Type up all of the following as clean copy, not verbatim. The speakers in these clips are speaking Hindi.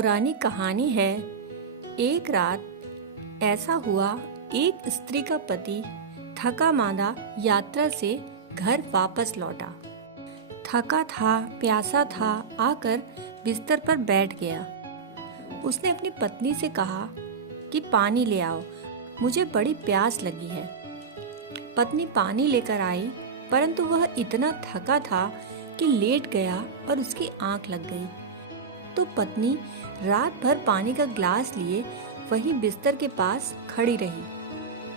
पुरानी कहानी है। एक रात ऐसा हुआ, एक स्त्री का पति थका मांदा यात्रा से घर वापस लौटा। थका था, प्यासा था, आकर बिस्तर पर बैठ गया। उसने अपनी पत्नी से कहा कि पानी ले आओ, मुझे बड़ी प्यास लगी है। पत्नी पानी लेकर आई, परंतु वह इतना थका था कि लेट गया और उसकी आंख लग गई। तो पत्नी रात भर पानी का ग्लास लिए वही बिस्तर के पास खड़ी रही,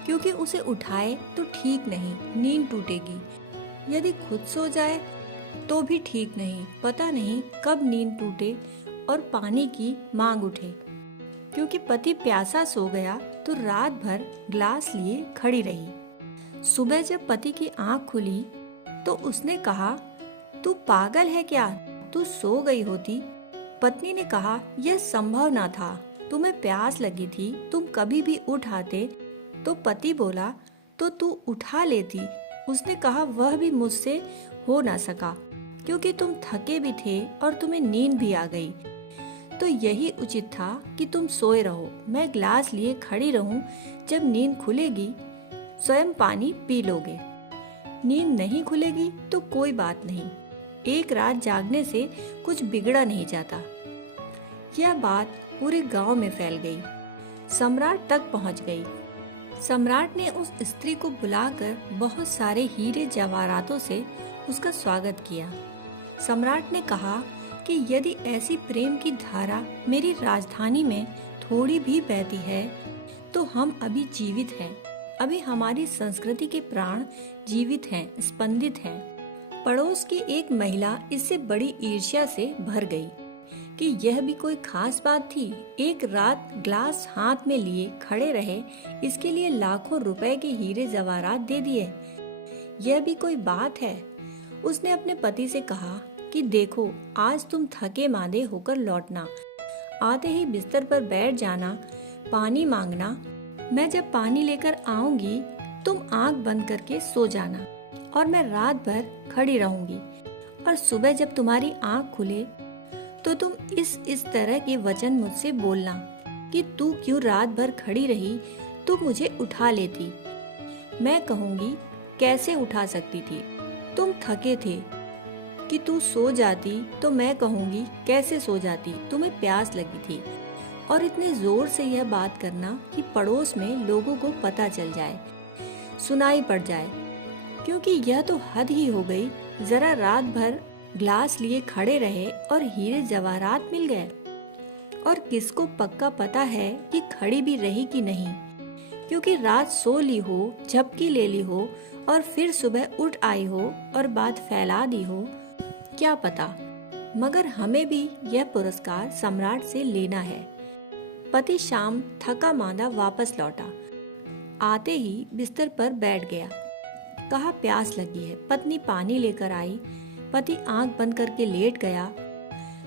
क्योंकि उसे उठाए तो ठीक नहीं, नींद टूटेगी। यदि खुद सो जाए तो भी ठीक नहीं, पता नहीं कब नींद टूटे और पानी की मांग उठे। क्योंकि पति प्यासा सो गया तो रात भर ग्लास लिए खड़ी रही। सुबह जब पति की आंख खुली तो उसने कहा, तू पागल है क्या? तू सो गई होती। पत्नी ने कहा, यह संभव ना था, तुम्हें प्यास लगी थी, तुम कभी भी उठ आते। तो पति बोला, तो तू उठा लेती। उसने कहा, वह भी मुझसे हो ना सका, क्योंकि तुम थके भी थे और तुम्हें नींद भी आ गई। तो यही उचित था कि तुम सोए रहो, मैं ग्लास लिए खड़ी रहूं। जब नींद खुलेगी स्वयं पानी पी लोगे। नींद नहीं खुलेगी तो कोई बात नहीं, एक रात जागने से कुछ बिगड़ा नहीं जाता। यह बात पूरे गांव में फैल गई, सम्राट तक पहुंच गई। सम्राट ने उस स्त्री को बुलाकर बहुत सारे हीरे जवाहरातों से उसका स्वागत किया। सम्राट ने कहा कि यदि ऐसी प्रेम की धारा मेरी राजधानी में थोड़ी भी बहती है तो हम अभी जीवित हैं, अभी हमारी संस्कृति के प्राण जीवित हैं, स्पंदित हैं। पड़ोस की एक महिला इससे बड़ी ईर्ष्या से भर गई कि यह भी कोई खास बात थी। एक रात ग्लास हाथ में लिए खड़े रहे, इसके लिए लाखों रुपए के हीरे जवाहरात दे दिए। यह भी कोई बात है? उसने अपने पति से कहा कि देखो, आज तुम थके मांदे होकर लौटना, आते ही बिस्तर पर बैठ जाना, पानी मांगना। मैं जब पानी लेकर आऊंगी तुम आंख बंद करके सो जाना और मैं रात भर खड़ी रहूंगी। और सुबह जब तुम्हारी आंख खुले तो तुम इस तरह के वचन मुझसे बोलना कि तू क्यों रात भर खड़ी रही, तू मुझे उठा लेती। मैं कहूंगी, कैसे उठा सकती थी, तुम थके थे। कि तू सो जाती तो मैं कहूंगी, कैसे सो जाती, तुम्हें प्यास लगी थी। और इतने जोर से यह बात करना कि पड़ोस में लोगों को पता चल जाए, सुनाई पड़ जाए। क्योंकि यह तो हद ही हो गई, जरा रात भर ग्लास लिए खड़े रहे और हीरे जवाहरात मिल गए। और किसको पक्का पता है कि खड़ी भी रही कि नहीं, क्योंकि रात सो ली हो, झपकी ले ली हो और फिर सुबह उठ आई हो और बात फैला दी हो, क्या पता। मगर हमें भी यह पुरस्कार सम्राट से लेना है। पति शाम थका मांदा वापस लौटा, आते ही बिस्तर पर बैठ गया। कहा, प्यास लगी है। पत्नी पानी लेकर आई, पति आंख बंद करके लेट गया।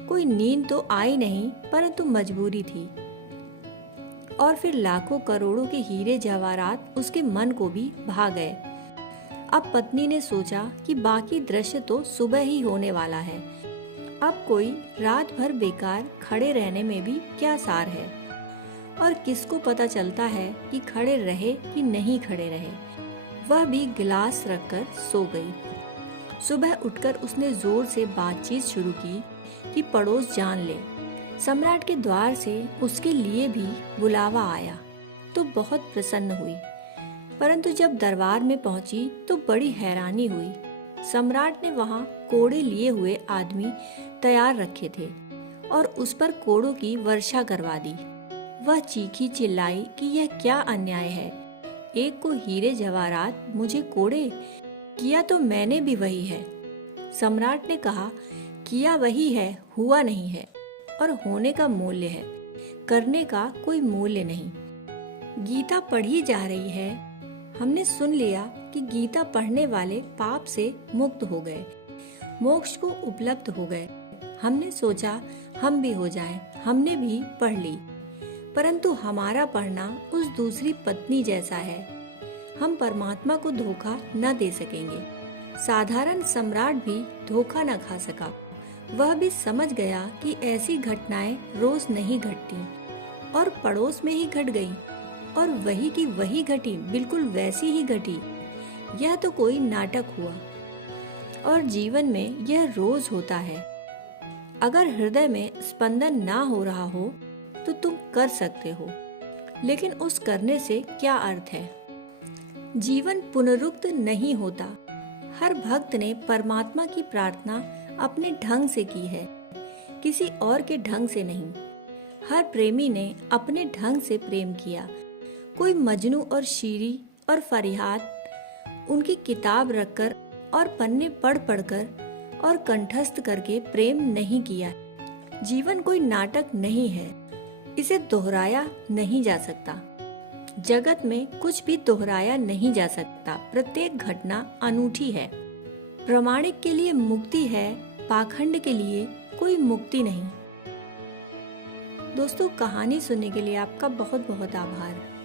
कोई नींद तो आई नहीं, परंतु मजबूरी थी। और फिर लाखों करोड़ों के हीरे जवाहरात उसके मन को भी भा गए। अब पत्नी ने सोचा कि बाकी दृश्य तो सुबह ही होने वाला है, अब कोई रात भर बेकार खड़े रहने में भी क्या सार है। और किसको पता चलता है कि खड़े रहे कि नहीं खड़े रहे। वह भी गिलास रखकर सो गई। सुबह उठकर उसने जोर से बातचीत शुरू की कि पड़ोस जान ले। सम्राट के द्वार से उसके लिए भी बुलावा आया तो बहुत प्रसन्न हुई, परंतु जब दरबार में पहुंची तो बड़ी हैरानी हुई। सम्राट ने वहां कोड़े लिए हुए आदमी तैयार रखे थे और उस पर कोड़ों की वर्षा करवा दी। वह चीखी चिल्लाई कि यह क्या अन्याय है, एक को हीरे जवाहरात, मुझे कोड़े। किया तो मैंने भी वही है। सम्राट ने कहा, किया वही है, हुआ नहीं है, और होने का मूल्य है, करने का कोई मूल्य नहीं। गीता पढ़ी जा रही है, हमने सुन लिया कि गीता पढ़ने वाले पाप से मुक्त हो गए, मोक्ष को उपलब्ध हो गए। हमने सोचा हम भी हो जाएं, हमने भी पढ़ ली, परंतु हमारा पढ़ना उस दूसरी पत्नी जैसा है, हम परमात्मा को धोखा न दे सकेंगे। साधारण सम्राट भी धोखा न खा सका, वह भी समझ गया कि ऐसी घटनाएं रोज नहीं घटती और पड़ोस में ही घट गई और वही की वही घटी, बिल्कुल वैसी ही घटी। यह तो कोई नाटक हुआ और जीवन में यह रोज होता है। अगर हृदय में स्पंदन ना हो रहा हो तो तुम कर सकते हो, लेकिन उस करने से क्या अर्थ है? जीवन पुनरुक्त नहीं होता। हर भक्त ने परमात्मा की प्रार्थना अपने ढंग से की है, किसी और के ढंग से नहीं। हर प्रेमी ने अपने ढंग से प्रेम किया। कोई मजनू और शीरी और फरियाद उनकी किताब रखकर और पन्ने पढ़ पढ़कर और कंठस्थ करके प्रेम नहीं किया। जीवन कोई नाटक नहीं है, इसे दोहराया नहीं जा सकता। जगत में कुछ भी दोहराया नहीं जा सकता। प्रत्येक घटना अनूठी है। प्रामाणिक के लिए मुक्ति है, पाखंड के लिए कोई मुक्ति नहीं। दोस्तों, कहानी सुनने के लिए आपका बहुत बहुत आभार।